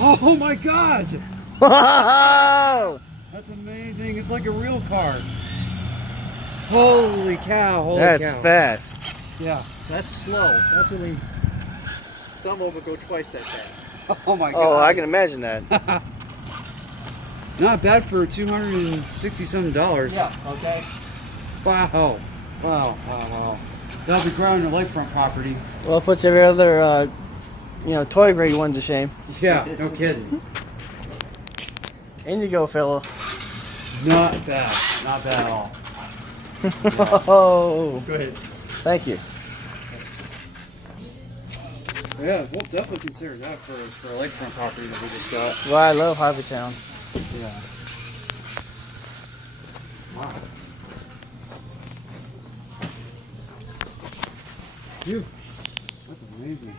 Oh my God! Whoa! That's amazing. It's like a real car. Holy cow! Holy That's cow. fast. Yeah. That's slow. That's only some of them go twice that fast. Oh my God. Oh, I can imagine that. Not bad for $260-something. Yeah. Okay. Wow. Wow. Wow. Wow. That'll be ground on your lakefront property. Well, it puts every other, toy grade one to shame. Yeah. No kidding. In you go, fellow. Not bad. Not bad at all. Oh. Go ahead. Thank you. Yeah, we'll definitely consider that for a lakefront property that we just got. That's why I love Hobbytown. Yeah. Wow. Phew. That's amazing.